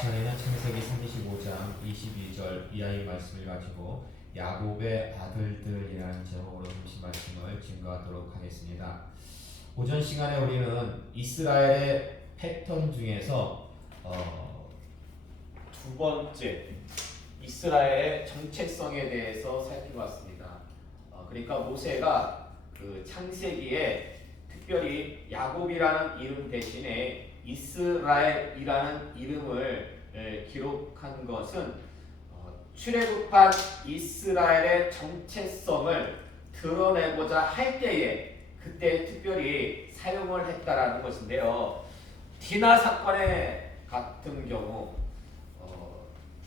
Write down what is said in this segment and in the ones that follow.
시간에는 창세기 35장 22절 이하의 말씀을 가지고 야곱의 아들들이라는 제목으로 잠시 말씀을 증거하도록 하겠습니다. 오전 시간에 우리는 이스라엘의 패턴 중에서 두 번째 이스라엘의 정체성에 대해서 살펴봤습니다. 그러니까 모세가 그 창세기에 특별히 야곱이라는 이름 대신에 이스라엘이라는 이름을 기록한 것은 출애굽한 이스라엘의 정체성을 드러내고자 할 때에 그때 특별히 사용을 했다라는 것인데요. 디나 사건의 같은 경우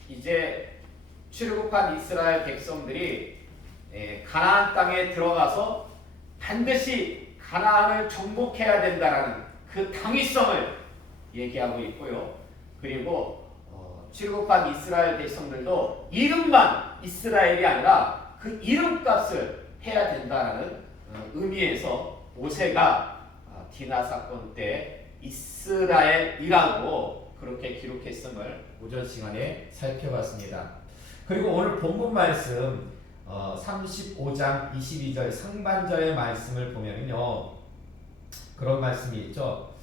이제 출애굽한 이스라엘 백성들이 가나안 땅에 들어가서 반드시 가나안을 정복해야 된다라는 그 당위성을 얘기하고 있고요. 그리고 출애굽한 이스라엘 백성들도 이름만 이스라엘이 아니라 그 이름값을 해야 된다라는 의미에서 모세가 디나 사건 때 이스라엘이라고 그렇게 기록했음을 오전 시간에 살펴봤습니다. 그리고 오늘 본문 말씀 35장 22절 상반절의 말씀을 보면요, 그런 말씀이 있죠.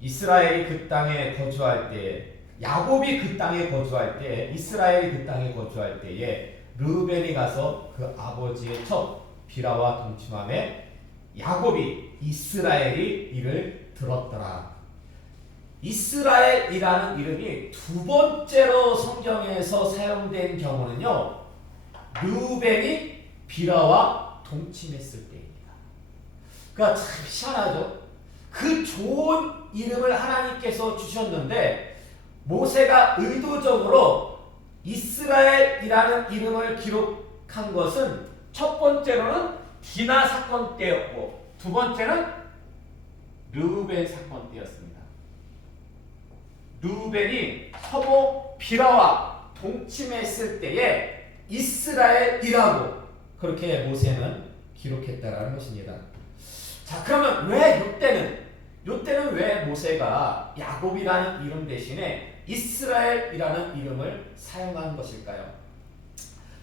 이스라엘이 그 땅에 거주할 때, 야곱이 그 땅에 거주할 때, 이스라엘이 그 땅에 거주할 때에 르우벤이 가서 그 아버지의 첫 비라와 동침함에 야곱이 이스라엘이 이를 들었더라. 이스라엘이라는 이름이 두 번째로 성경에서 사용된 경우는요, 르우벤이 비라와 동침했을 때입니다. 그러니까 참 희한하죠. 그 좋은 이름을 하나님께서 주셨는데 모세가 의도적으로 이스라엘이라는 이름을 기록한 것은 첫 번째로는 디나 사건 때였고 두 번째는 르우벤 사건 때였습니다. 르우벤이 서모 비라와 동침했을 때에 이스라엘이라고 그렇게 모세는 기록했다라는 것입니다. 자, 그러면 왜 이때는 왜 모세가 야곱이라는 이름 대신에 이스라엘이라는 이름을 사용한 것일까요?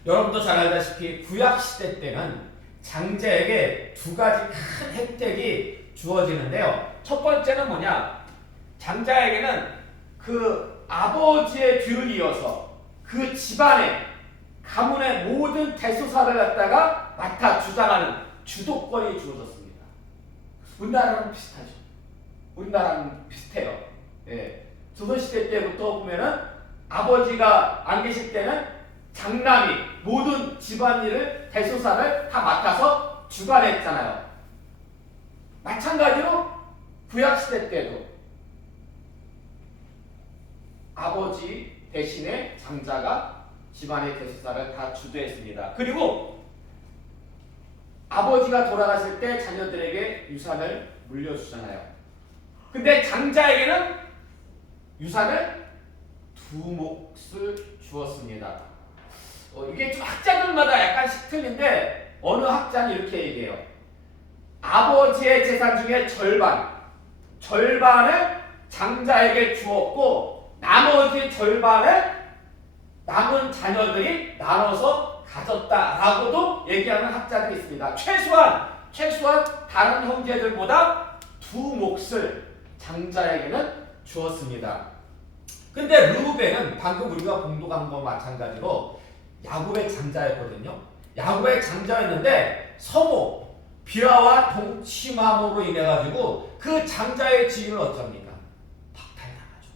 여러분도 잘 알다시피 구약 시대 때는 장자에게 두 가지 큰 혜택이 주어지는데요. 첫 번째는 뭐냐? 장자에게는 그 아버지의 뒤를 이어서 그 집안의 가문의 모든 대소사를 갖다가 맡아 주장하는 주도권이 주어졌습니다. 우리나라랑 비슷하죠. 우리나라랑 비슷해요. 예. 조선시대 때부터 보면은 아버지가 안 계실 때는 장남이 모든 집안일을 대소사를 다 맡아서 주관했잖아요. 마찬가지로 구약시대 때도 아버지 대신에 장자가 집안의 대소사를 다 주도했습니다. 그리고 아버지가 돌아가실 때 자녀들에게 유산을 물려주잖아요. 근데 장자에게는 유산을 두 몫을 주었습니다. 이게 좀 학자들마다 약간씩 틀린데 어느 학자는 이렇게 얘기해요. 아버지의 재산 중에 절반을 장자에게 주었고 나머지 절반을 남은 자녀들이 나눠서 가졌다라고도 얘기하는 학자들이 있습니다. 최소한 다른 형제들보다 두 몫을 장자에게는 주었습니다. 근데 르우벤은 방금 우리가 공독한 것과 마찬가지로 야곱의 장자였거든요. 야곱의 장자였는데 서모 비라와 동침함으로 인해 가지고 그 장자의 지위를 어쩝니까? 박탈당하죠.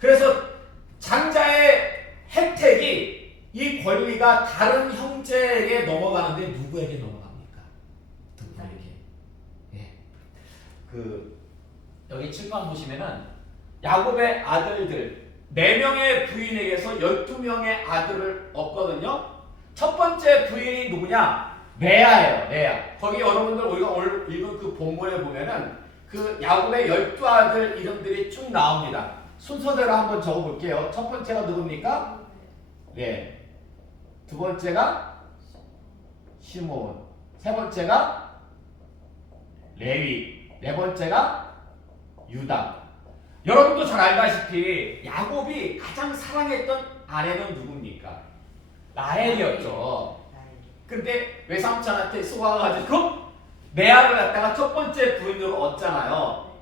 그래서 장자의 혜택이 이 권리가 다른 형제에게 넘어가는데 누구에게 넘어갑니까? 누구에게? 예. 여기 칠판 보시면은 야곱의 아들들 4명의 부인에게서 12명의 아들을 얻거든요. 첫 번째 부인이 누구냐? 레아예요. 레아. 거기 여러분들 우리가 오늘 읽은 그 본문에 보면은 그 야곱의 12아들 이름들이 쭉 나옵니다. 순서대로 한번 적어볼게요. 첫 번째가 누굽니까? 네. 두 번째가 시몬, 세 번째가 레위, 네 번째가 유다. 여러분도 잘 알다시피 야곱이 가장 사랑했던 아내는 누굽니까? 라헬이었죠. 근데 외삼촌한테 속아가지고 레아를 갖다가 첫 번째 부인으로 얻잖아요.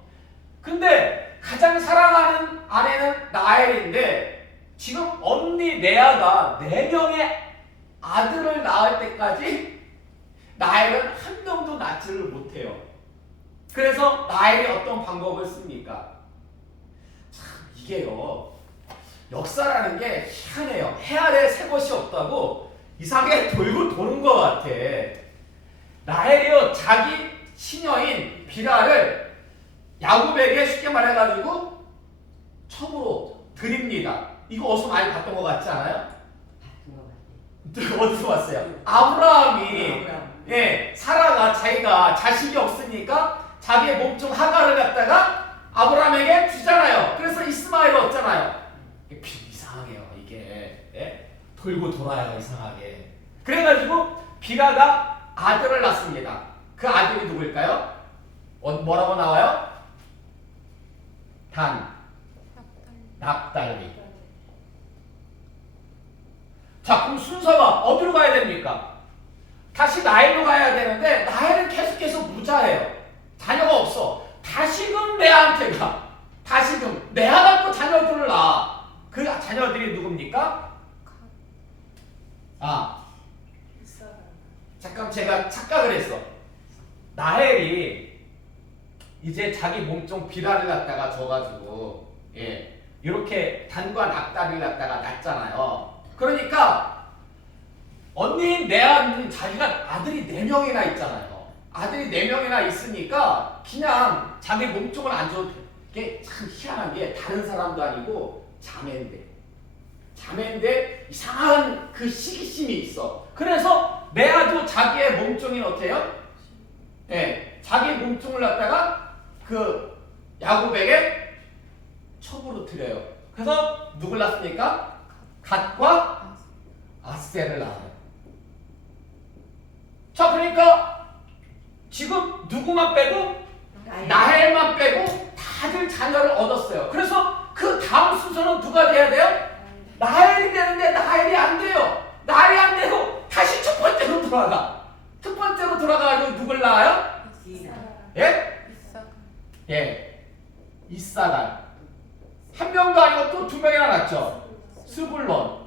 근데 가장 사랑하는 아내는 라헬인데 지금 언니 레아가 4명의 아들을 낳을 때까지 라헬은 한 명도 낳지를 못해요. 그래서 라헬이 어떤 방법을 씁니까? 참 이게요, 역사라는 게 희한해요. 해야 될 새 것이 없다고 이상하게 돌고 도는 것 같아. 라헬이요, 자기 시녀인 비라를 야곱에게 쉽게 말해가지고 첩으로 드립니다. 이거 어디서 많이 봤던 것 같지 않아요? 어디서 봤어요? 아브라함이, 예, 사라가 자기가 자식이 없으니까 자기의 몸종 하가를 갖다가 아브라함에게 주잖아요. 그래서 이스마엘을 얻잖아요. 이상해요 이게. 예? 돌고 돌아요 이상하게. 그래가지고 비라가 아들을 낳습니다. 그 아들이 누구일까요? 뭐라고 나와요? 단, 납달리. 자, 그럼 순서가 어디로 가야 됩니까? 다시 라헬로 가야 되는데 라헬은 계속해서 무자해요. 자녀가 없어. 다시금 레아한테 가. 다시금 레아가 또 자녀들을 낳아. 그 자녀들이 누굽니까? 잠깐 제가 착각을 했어. 라헬이 이제 자기 몸종 비라를 갖다가 줘가지고, 예, 이렇게 단과 납달을 갖다가 낳잖아요. 그러니까 언니인 레아는 자기가 아들이 4명이나 있잖아요. 아들이 4명이나 있으니까 그냥 자기 몸종을 안 줘도 돼. 이게 참 희한한 게 다른 사람도 아니고 자매인데 이상한 그 시기심이 있어. 그래서 레아도 자기의 몸종인 어때요? 네, 자기 몸종을 갖다가 그 야곱에게 첩으로 드려요. 그래서 누굴 낳습니까? 갓과 아셀을 낳아요. 자, 그러니까 지금 누구만 빼고 라헬만 빼고 다들 자녀를 얻었어요. 그래서 그 다음 순서는 누가 돼야 돼요? 라헬이 되는데 라헬이 안 돼요. 라헬이 안 되고 다시 첫 번째로 돌아가. 첫 번째로 돌아가가지고 누굴 낳아요? 예? 예, 이사갈. 한 명도 아니고 또 2명이나 낳죠. 스불론.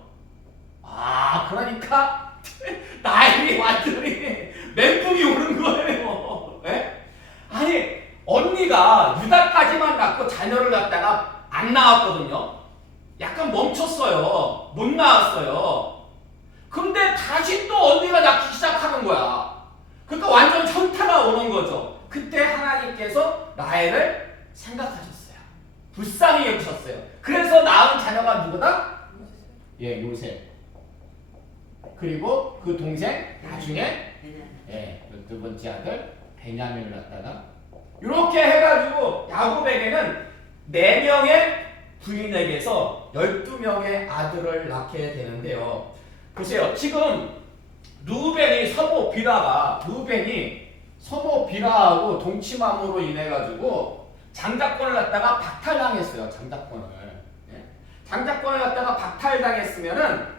아, 그러니까 라헬이 완전히 멘붕이 오는 거예요. 예? 아니, 언니가 유다까지만 낳고 자녀를 갖다가 안 낳았거든요. 약간 멈췄어요. 못 낳았어요. 근데 다시 또 언니가 낳기 시작하는 거야. 그러니까 완전 현타가 오는 거죠. 그때 하나님께서 라헬을 생각하셨어요. 불쌍히 여기셨어요. 그래서 낳은 자녀가 누구다? 예, 요셉. 그리고 그 동생 나중에, 예, 두 번째 아들 베냐민을 낳다가 이렇게 해가지고 야곱에게는 4명의 부인에게서 12명의 아들을 낳게 되는데요. 보세요. 지금 루벤이 서모 비라하고 동침함으로 인해 가지고 장자권을 갖다가 박탈당했어요. 장자권을. 예? 장자권을 갖다가 박탈당했으면은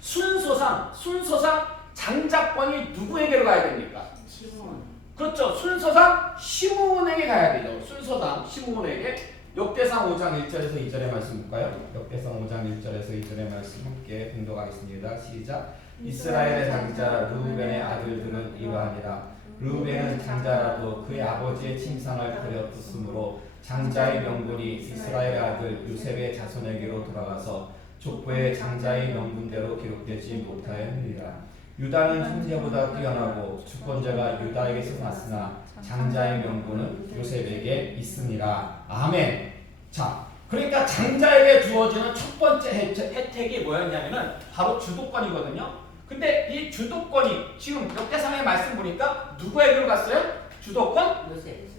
순서상 장자권이 누구에게로 가야 됩니까? 시므온. 그렇죠. 순서상 시므온에게 가야 되죠. 순서상 시므온에게. 역대상 5장 1절에서 2절의 말씀 볼까요? 역대상 5장 1절에서 2절의 말씀 함께 공독하겠습니다. 시작. 이스라엘의 장자 르우벤의 아들들은 이러하니라. 르우벤은 장자라도 그의 아버지의 침상을 버렸으므로 장자의 명분이 이스라엘의 아들 요셉의 자손에게로 돌아가서 족보의 장자의 명분대로 기록되지 못하였느니라. 유다는 형제보다 뛰어나고 주권자가 유다에게서 났으나 장자의 명분은 요셉에게 있습니다. 아멘. 자, 그러니까 장자에게 주어지는 첫 번째 혜택이 뭐였냐면은 바로 주도권이거든요. 근데 이 주도권이 지금 역대상의 말씀 보니까 누구에게로 갔어요? 주도권? 요셉.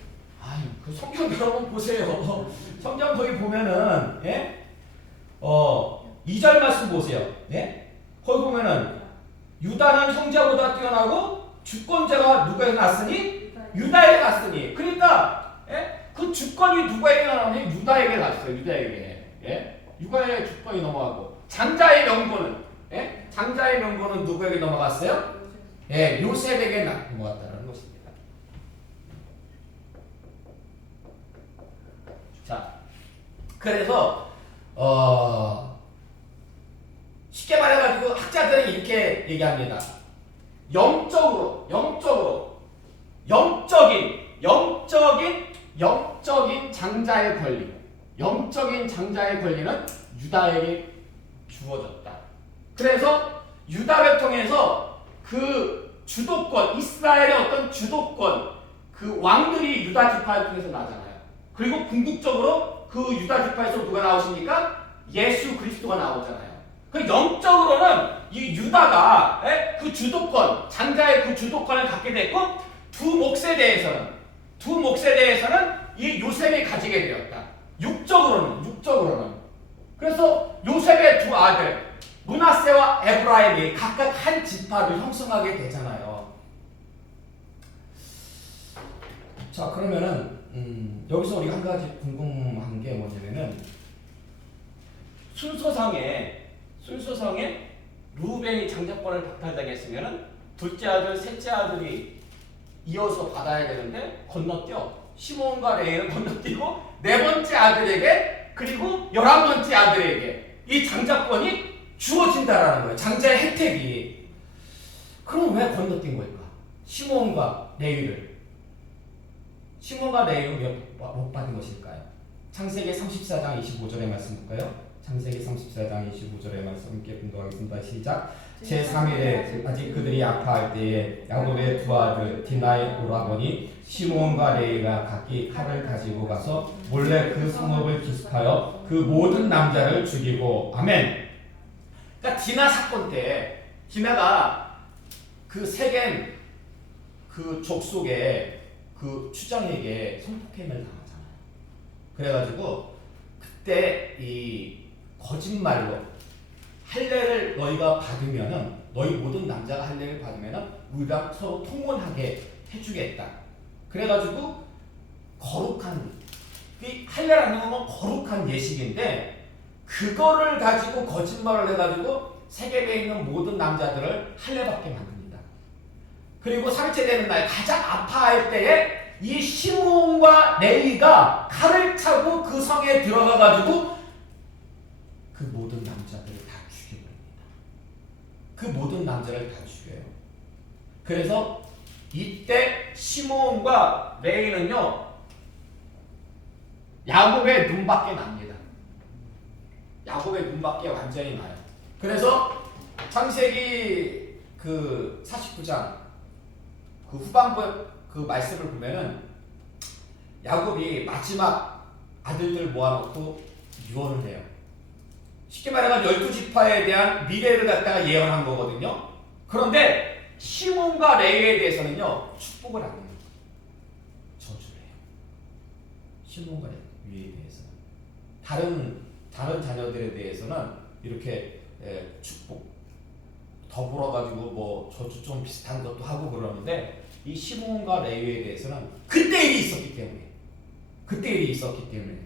아유, 그 성경 여러분 보세요. 성경 거기 보면은, 예? 2절 말씀 보세요. 예? 거기 보면은 유다는 형제보다 뛰어나고 주권자가 누구에게 났으니? 유다에 갔으니. 그러니까, 예? 그 주권이 누구에게 나오냐면 유다에게 갔어요. 유다에게. 예? 유다의 주권이 넘어가고 장자의 명분은 예? 장자의 명분은 누구에게 넘어갔어요? 예, 요셉에게 넘어갔다는 것입니다. 자, 그래서 쉽게 말해가지고 학자들은 이렇게 얘기합니다. 영적인 장자의 권리, 영적인 장자의 권리는 유다에게 주어졌다. 그래서 유다를 통해서 그 주도권, 이스라엘의 어떤 주도권, 그 왕들이 유다 지파를 통해서 나잖아요. 그리고 궁극적으로 그 유다 지파에서 누가 나오십니까? 예수 그리스도가 나오잖아요. 그 영적으로는 이 유다가 그 주도권, 장자의 그 주도권을 갖게 됐고 두 몫에 대해서는 이 요셉이 가지게 되었다. 육적으로는. 그래서 요셉의 두 아들 므낫세와 에브라임이 각각 한 지파를 형성하게 되잖아요. 자, 그러면은 여기서 우리가 한 가지 궁금한 게 뭐냐면은 순서상에 루벤이 장자권을 박탈당했으면은 둘째 아들, 셋째 아들이 이어서 받아야 되는데 건너뛰어. 시몬과 레이는 건너뛰고 네 번째 아들에게 그리고 11번째 아들에게 이 장자권이 주어진다라는 거예요. 장자의 혜택이. 그럼 왜 건너뛴 걸까? 시몬과 레위를. 시몬과 레위는 왜 못 받은 것일까요? 창세기 34장 25절의 말씀 볼까요? 창세기 34장 25절의 말씀 함께 분도하겠습니다. 시작. 제3일에 아직 그들이 아파할 때에 야곱의 두 아들 디나의 오라버니 시몬과 레위가 각기 칼을 가지고 가서 몰래 그 성읍을 기습하여 그 모든 남자를 죽이고 아멘. 그러니까 디나 사건 때 디나가 그 세겜 그 족속의 그 추장에게 성폭행을 당하잖아요. 그래가지고 그때 이 거짓말로 할례를 너희가 받으면은 너희 모든 남자가 할례를 받으면은 우리가 서로 통혼하게 해주겠다. 그래가지고 거룩한 이 할례라는 건 거룩한 예식인데 그거를 가지고 거짓말을 해가지고 세겜에 있는 모든 남자들을 할례받게 만듭니다. 그리고 상체되는 날 가장 아파할 때에 이 시몬과 레위가 칼을 차고 그 성에 들어가가지고 그 모든 남자들을 다 죽여버립니다. 그 모든 남자를 다 죽여요. 그래서 이때 시몬과 레위는요 야곱의 눈밖에 납니다. 야곱의 눈밖에 완전히 나요. 그래서 창세기 그 49장 그 후반부 그 말씀을 보면은 야곱이 마지막 아들들 모아놓고 유언을 해요. 쉽게 말하면 12지파에 대한 미래를 갖다가 예언한 거거든요. 그런데 시몬과 레위에 대해서는요 축복을 안 해요. 저주를 해요. 시몬과 레위에 대해서는 다른 자녀들에 대해서는 이렇게 축복 더불어가지고 뭐 저주 좀 비슷한 것도 하고 그러는데 이 시몬과 레위에 대해서는 그때 일이 있었기 때문에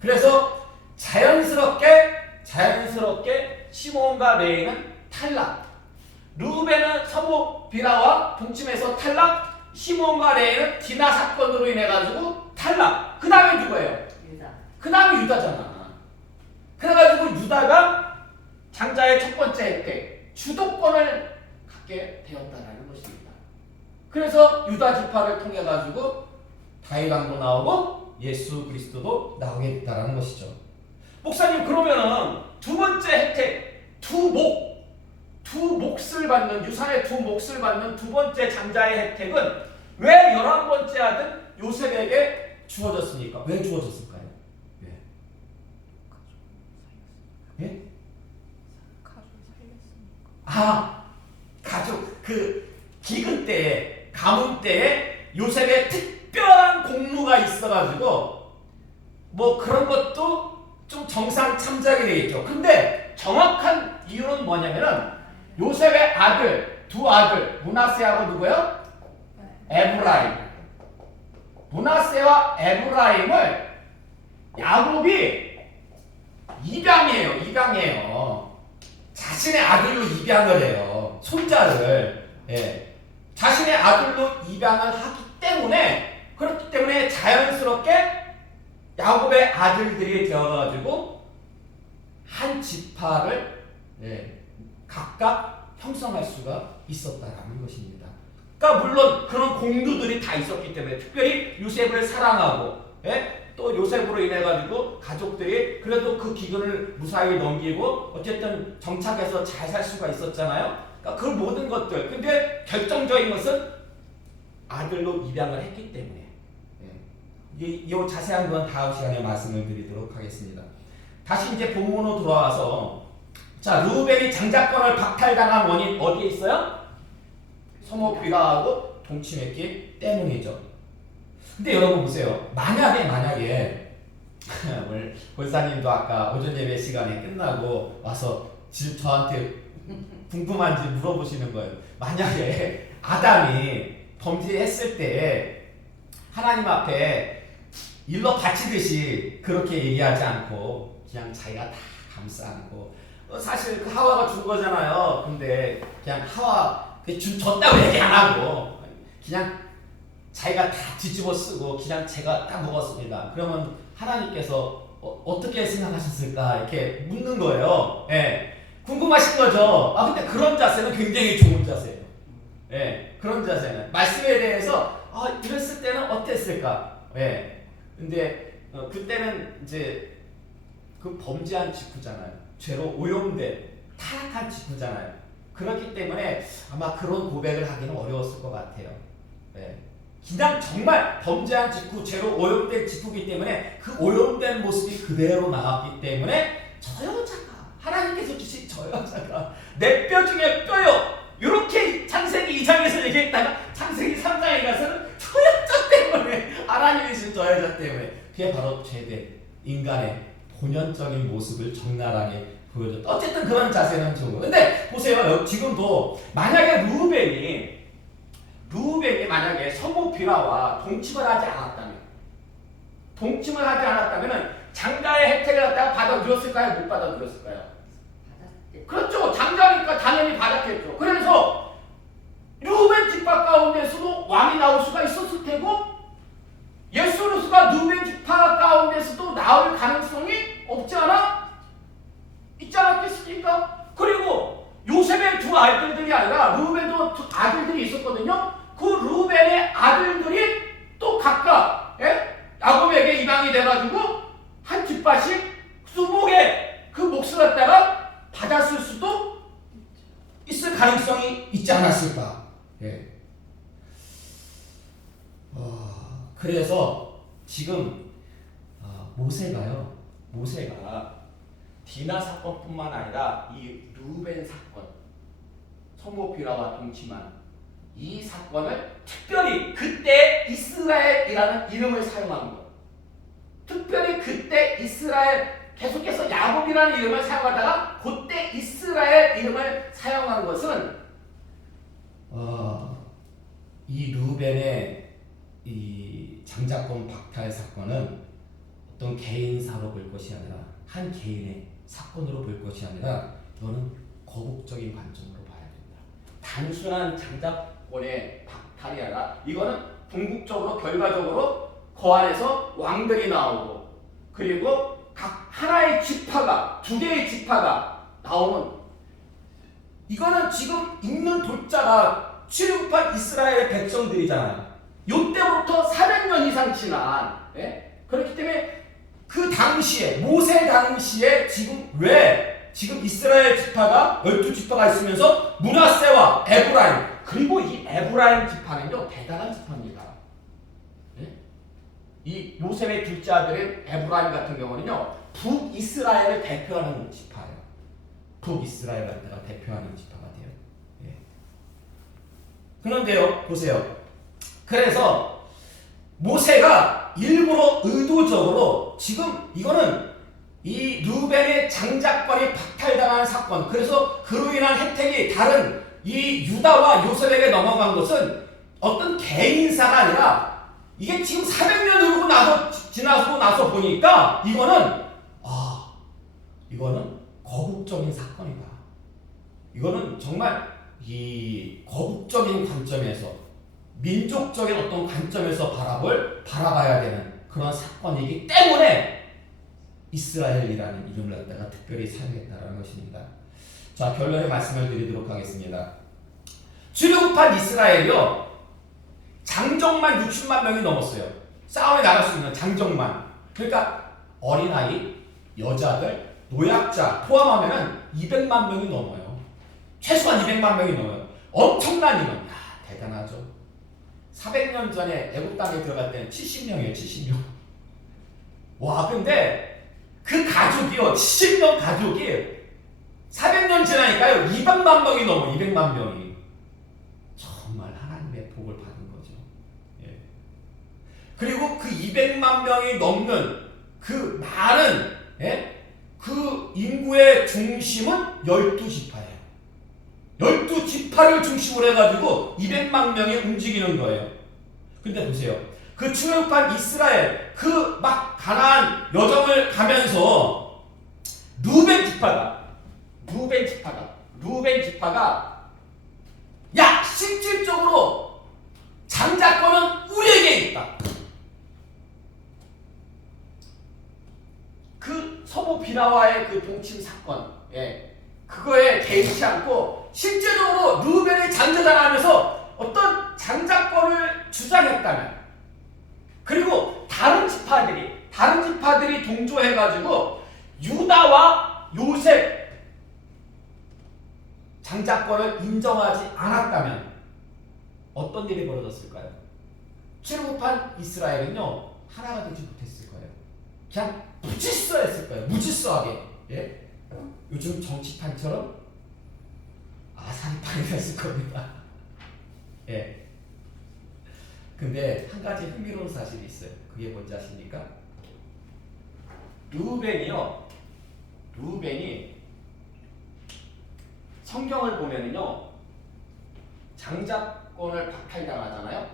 그래서 자연스럽게 시몬과 레위는 탈락. 르우벤은 서부 비라와 동침해서 탈락. 시몬과 레위는 디나 사건으로 인해 가지고 탈락. 그 다음에 누구예요? 유다. 그 다음에 유다잖아. 그래가지고 유다가 장자의 첫 번째 혜택 주도권을 갖게 되었다라는 것입니다. 그래서 유다 지파를 통해 가지고 다윗 왕도 나오고 예수 그리스도도 나오게 됐다라는 것이죠. 목사님 그러면은 두 번째 혜택 두 몫을 받는 유산의 두 몫을 받는 두 번째 장자의 혜택은 왜 11번째 아들 요셉에게 주어졌습니까? 왜 주어졌을까요? 예? 가족 그 기근 때에 가뭄 때에 요셉의 특별한 공로가 있어가지고 뭐 그런 것도 좀 정상 참작이 되겠죠. 근데 정확한 이유는 뭐냐면은 요셉의 두 아들 므낫세하고 누구요? 에브라임. 므낫세와 에브라임을 야곱이 입양해요. 자신의 아들로 입양을 해요. 손자를. 예. 자신의 아들로 입양을 하기 때문에, 그렇기 때문에 자연스럽게 야곱의 아들들이 되어가지고 한 지파를 각각 형성할 수가 있었다라는 것입니다. 그러니까 물론 그런 공주들이 다 있었기 때문에, 특별히 요셉을 사랑하고, 또 요셉으로 인해 가지고 가족들이 그래도 그 기근을 무사히 넘기고 어쨌든 정착해서 잘 살 수가 있었잖아요. 그러니까 그 모든 것들. 근데 결정적인 것은 아들로 입양을 했기 때문에. 이 자세한 건 다음 시간에 말씀을 드리도록 하겠습니다. 다시 이제 본문으로 돌아와서, 자, 르우벤이 장자권을 박탈당한 원인 어디에 있어요? 소모 비라하고 동침했기 때문이죠. 근데 여러분 보세요. 만약에 오늘 권사님도 아까 오전 예배 시간에 끝나고 와서 저한테 궁금한지 물어보시는 거예요. 만약에 아담이 범죄했을 때 하나님 앞에 일러 바치듯이 그렇게 얘기하지 않고 그냥 자기가 다 감싸 안고, 사실 그 하와가 준 거잖아요. 근데 그냥 하와 줬다고 얘기 안 하고 그냥 자기가 다 뒤집어 쓰고 그냥 제가 딱 먹었습니다. 그러면 하나님께서 어떻게 생각하셨을까 이렇게 묻는 거예요. 궁금하신 거죠. 근데 그런 자세는 굉장히 좋은 자세예요. 그런 자세는 말씀에 대해서 이랬을 때는 어땠을까. 근데 그때는 이제 그 범죄한 직후잖아요. 죄로 오염된 타락한 직후잖아요. 그렇기 때문에 아마 그런 고백을 하기는 어려웠을 것 같아요. 그냥 정말 범죄한 직후, 죄로 오염된 직후이기 때문에 그 오염된 모습이 그대로 나왔기 때문에 저 여자가, 하나님께서 주신 저 여자가 내 뼈 중에 뼈요, 이렇게 창세기 2장에서 얘기했다가 창세기 3장에 가서는 저 여자 때문에, 하나님이 주신 저 여자 때문에, 그게 바로 죄된 인간의 본연적인 모습을 적나라하게 보여줬다. 어쨌든 그런 자세는 좋은 거. 근데 보세요. 지금도 만약에 르우벤이 만약에 소모 비라와 동침을 하지 않았다면 장자의 혜택을 갖다가 받아들였을까요? 못 받아들였을까요? 그렇죠. 장자니까 당연히 받았겠죠. 그래서 르우벤 지파 가운데서도 왕이 나올 수가 있었을 테고, 예수 그리스도가 르우벤 지파 가운데서도 나올 가능성이 없지 않아? 있지 않았겠습니까? 그리고 요셉의 두 아들들이 아니라 르우벤도 두 아들들이 있었거든요. 그 르우벤의 아들들이 또 각각 야곱에게 입양이 돼가지고 한 뒷밭이 20개 그 몫을 갖다가 받았을 수도 있을 가능성이 있지 않았을까. 그래서 지금 모세가 디나 사건뿐만 아니라 이 르우벤 사건, 소모 비라와 동침한 이 사건을 특별히 그때 이스라엘이라는 이름을 사용한 것, 특별히 그때 이스라엘, 계속해서 야곱이라는 이름을 사용하다가 그때 이스라엘 이름을 사용한 것은 이 르우벤의 이 장자권 박탈 사건은 어떤 개인사로 볼 것이 아니라 한 개인의 사건으로 볼 것이 아니라 이거는 거국적인 관점으로 봐야 된다. 단순한 장자권의 박탈이 아니라 이거는 궁극적으로 결과적으로 그 안에서 왕들이 나오고, 그리고 각 하나의 지파가, 두 개의 지파가 나오는, 이거는 지금 읽는 독자가 출애굽한 이스라엘 백성들이잖아요. 요때부터 400년 이상 지난, 그렇기 때문에 그 당시에, 모세 당시에 지금 이스라엘 지파가 12지파가 있으면서 므낫세와 에브라임, 그리고 이 에브라임 지파는요 대단한 지파입니다. 이 요셉의 둘째 아들인 에브라임 같은 경우는요 북이스라엘을 대표하는 지파예요. 북이스라엘 갖다가 대표하는 지파가 돼요. 그런데요, 보세요. 그래서 모세가 일부러 의도적으로 지금 이거는 이 르우벤의 장자권이 박탈당한 사건, 그래서 그로 인한 혜택이 다른 이 유다와 요셉에게 넘어간 것은 어떤 개인사가 아니라 이게 지금 400년 흐르고 나서 지나고 나서 보니까 이거는 거국적인 사건이다. 이거는 정말 이 거국적인 관점에서 민족적인 어떤 관점에서 바라봐야 되는 그런 사건이기 때문에 이스라엘이라는 이름을 갖다가 특별히 사용했다는 것입니다. 자, 결론의 말씀을 드리도록 하겠습니다. 출애굽한 이스라엘이요, 장정만 60만 명이 넘었어요. 싸움에 나갈 수 있는 장정만. 그러니까 어린아이, 여자들, 노약자 포함하면 200만 명이 넘어요. 최소한 200만 명이 넘어요. 엄청난 인원. 대단하죠. 400년 전에 애국 땅에 들어갈 때는 70명이에요. 70명. 와, 근데 그 가족이요, 70명 가족이 400년 지나니까요 200만 명이 넘어. 200만 명이. 정말 하나님의 복을 받은 거죠. 예. 그리고 그 200만 명이 넘는 그 많은, 예? 그 인구의 중심은 12지파예요. 12지파를 중심으로 해가지고 200만 명이 움직이는 거예요. 근데 보세요. 그 출애굽한 이스라엘, 그 막 가나안 여정을 가면서 루벤 지파가 야, 실질적으로 장자권은 우리에게 있다. 그 서부 비라와의 그 동침 사건, 그거에 개의치 않고 실제적으로 루벤의 장자당하면서 어떤 장자권을 주장했다면, 그리고 다른 지파들이 동조해가지고 유다와 요셉 장자권을 인정하지 않았다면 어떤 일이 벌어졌을까요? 출애굽한 이스라엘은요 하나가 되지 못했을 거예요. 그냥 무질서했을 거예요. 무질서하게. 예? 요즘 정치판처럼 아사리판이 됐을 겁니다. 예. 근데 한 가지 흥미로운 사실이 있어요. 그게 뭔지 아십니까? 루벤이 성경을 보면은요 장자권을 박탈당하잖아요.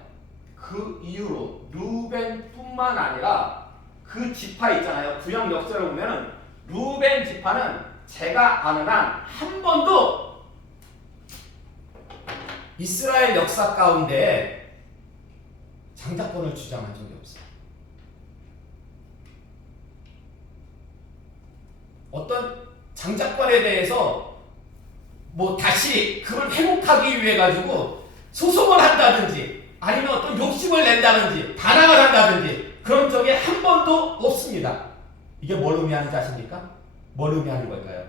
그 이후로 루벤뿐만 아니라 그 지파 있잖아요. 구약 역사를 보면은 루벤 지파는 제가 아는 한 한 번도 이스라엘 역사 가운데 장자권을 주장한 적이 없어요. 어떤 장자권에 대해서 뭐 다시 그걸 회복하기 위해 가지고 소송을 한다든지 아니면 어떤 욕심을 낸다든지 반항을 한다든지 그런 적이 한 번도 없습니다. 이게 뭘 의미하는지 아십니까? 뭘 의미하는 걸까요?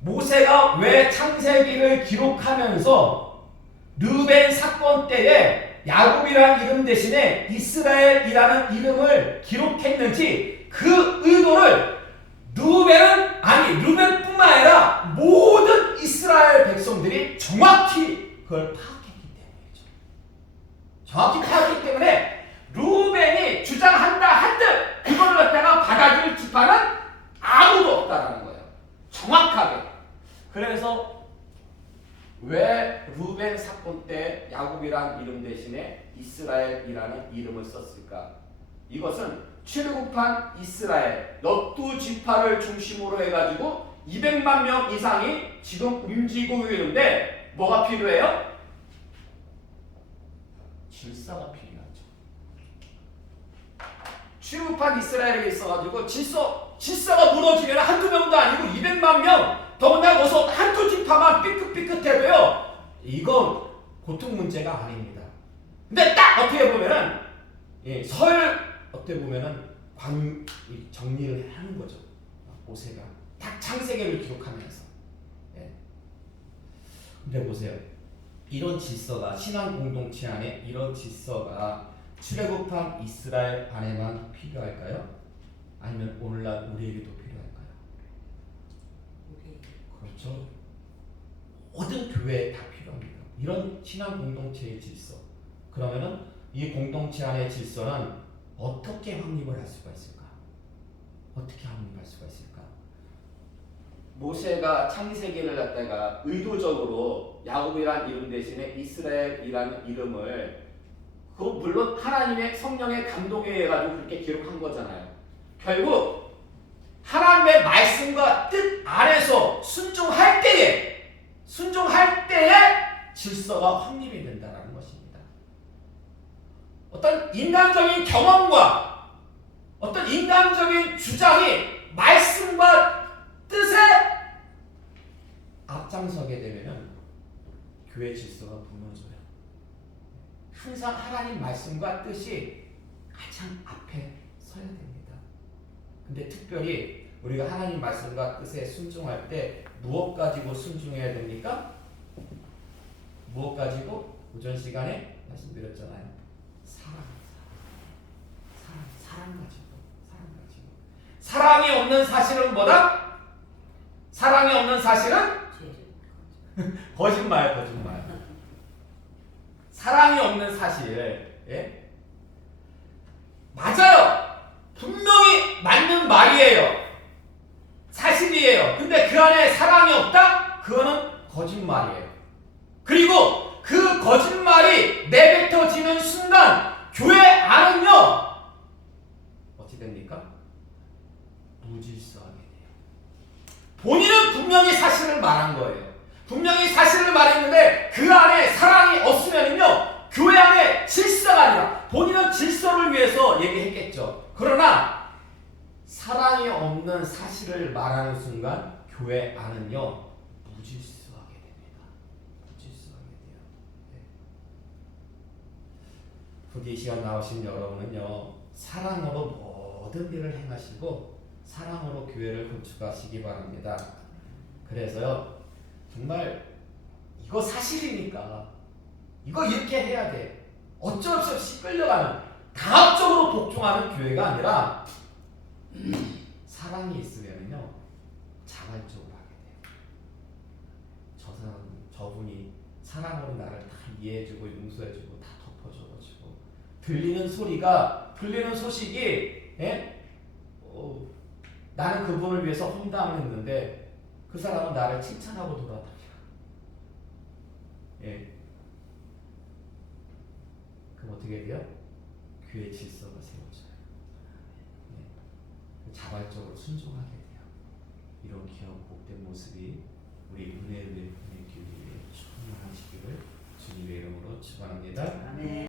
모세가 왜 창세기를 기록하면서 르벤 사건 때에 야곱이라는 이름 대신에 이스라엘이라는 이름을 기록했는지 그 의도를 르벤뿐만 아니라 모든 이스라엘 백성들이 정확히 그걸 파악했기 때문이죠. 정확히 파악했기 때문에 루벤이 주장한다 한들 그걸 갖다가 받아줄 지파는 아무도 없다라는 거예요. 정확하게. 그래서 왜 루벤 사건 때 야곱이라는 이름 대신에 이스라엘이라는 이름을 썼을까? 이것은 출애굽한 이스라엘 12지파를 중심으로 해가지고 200만 명 이상이 지금 움직이고 있는데 뭐가 필요해요? 질서가 필요하죠. 출애굽한 이스라엘에게 있어가지고 질서가 무너지면 한두 명도 아니고 200만 명, 더군다나 거기서 한두 지파만 삐끗삐끗해도요 이건 보통 문제가 아닙니다. 근데 딱 어떻게 보면은 어떻게 보면은 정리를 하는 거죠. 모세가 딱 창세기를 기록하면서. 근데 보세요. 이런 질서가 신앙 공동체 안에 이런 질서가 출애굽한 이스라엘 안에만 필요할까요? 아니면 오늘날 우리에게도 필요할까요? 그렇죠. 모든 교회에 다 필요합니다. 이런 신앙 공동체의 질서. 그러면은 이 공동체 안의 질서는 어떻게 확립을 할 수가 있을까? 어떻게 확립할 수가 있을까? 모세가 창세기를 갖다가 의도적으로 야곱이라는 이름 대신에 이스라엘이라는 이름을 그건 물론 하나님의 성령의 감동에 의해 가지고 그렇게 기록한 거잖아요. 결국 하나님의 말씀과 뜻 안에서 순종할 때에 질서가 확립이 된다는 것입니다. 어떤 인간적인 경험과 어떤 인간적인 주장이 말씀과 뜻에 앞장서게 되면은 교회 질서가 무너져요. 항상 하나님 말씀과 뜻이 가장 앞에 서야 됩니다. 근데 특별히 우리가 하나님 말씀과 뜻에 순종할 때 무엇 가지고 순종해야 됩니까? 무엇 가지고? 오전 시간에 말씀드렸잖아요. 사랑 가지고. 사랑이 없는 사실은 뭐다? 사랑이 없는 사실은 거짓말. 사랑이 없는 사실. 예? 맞아요. 분명히 맞는 말이에요. 사실이에요. 근데 그 안에 사랑이 없다? 그거는 거짓말이에요. 그리고 그 거짓말이 내뱉어지는 순간 교회 안은요 어찌 됩니까? 무질서하게 돼요. 본인은 분명히 사실을 말한 거예요. 분명히 사실을 말했는데 그 안에 사랑이 없으면요 교회 안에 질서가 아니라 본인은 질서를 위해서 얘기했겠죠. 그러나 사랑이 없는 사실을 말하는 순간 교회 안은요 무질서하게 됩니다. 무질서하게 돼요. 네. 부디 시간 나오신 여러분은요 사랑으로 모든 일을 행하시고 사랑으로 교회를 건축하시기 바랍니다. 그래서요 정말 이거 사실이니까 이거 이렇게 해야 돼. 어쩔 수 없이 끌려가는 강압적으로 복종하는 교회가 아니라 사랑이 있으면요 자발적으로 하게 돼요. 저분이 사랑으로 나를 다 이해해주고 용서해주고 다 덮어줘가지고 들리는 소식이 예? 나는 그분을 위해서 헌당을 했는데 그 사람은 나를 칭찬하고 돌아다녀. 예. 그럼 어떻게 돼요? 교회 질서가 세워져요. 예. 자발적으로 순종하게 돼요. 이런 귀한 복된 모습이 우리 은혜를 베푸는 교회에 충만하시기를 주님의 이름으로 축원합니다. 아멘.